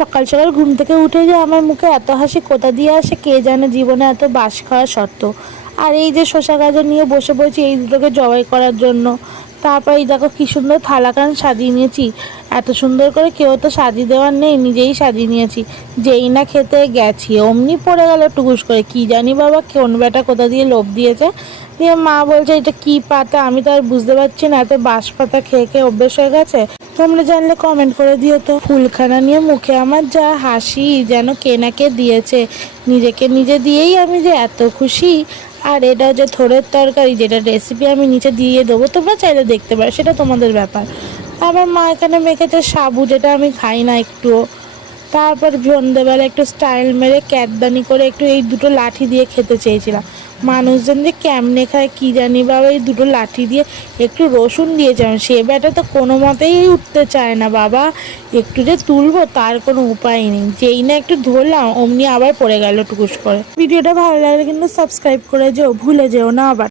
সকাল সকাল ঘুম থেকে উঠে যে আমার মুখে এত হাসি কোথা দিয়ে আসে কে জানে, জীবনে এত বাস খাওয়া সত্ত্বেও। আর এই যে শসা গাজর নিয়ে বসে পড়েছি এই দুটোকে জবাই করার জন্য। তারপর এই দেখো কি সুন্দর থালাকান সাজিয়ে নিয়েছি। এত সুন্দর করে কেউ তো সাজিয়ে দেওয়ার নেই, নিজেই সাজিয়ে নিয়েছি। যেই না খেতে গেছি অমনি পড়ে গেল টুকুস করে, কি জানি বাবা কোন বেটা কোথা দিয়ে লোভ দিয়েছে। দিয়ে মা বলছে এটা কি পাতা, আমি তো আর বুঝতে পারছি না, এত বাঁশ পাতা খেয়ে খেয়ে অভ্যেস হয়ে গেছে। তোমরা জানলে কমেন্ট করে দিও তো। ফুলখানা নিয়ে মুখে আমার যা হাসি, যেন কে না কে দিয়েছে। নিজেকে নিজে দিয়েই আমি যে এত খুশি। আর এটা যে থোড়ের তরকারি, যেটা রেসিপি আমি নিচে দিয়ে দেবো, তোমরা চাইলে দেখতে পারো, সেটা তোমাদের ব্যাপার। আবার মা এখানে মেখেছে সাবু, যেটা আমি খাই না একটুও। তারপর সন্ধ্যেবেলা একটু স্টাইল মেরে ক্যাটদানি করে একটু এই দুটো লাঠি দিয়ে খেতে চেয়েছিলাম। মানুষজন যে কেমনে খায় কি জানি বাবা, এই দুটো লাঠি দিয়ে একটু রসুন দিয়েছিলাম, সে ব্যাটা তো কোনো মতেই উঠতে চায় না বাবা। একটু যে তুলবো তার কোনো উপায় নেই, যেই না একটু ধরলাম অমনি আবার পড়ে গেল টুকুস করে। ভিডিওটা ভালো লাগলে কিন্তু সাবস্ক্রাইব করে যেও, ভুলে যেও না আবার।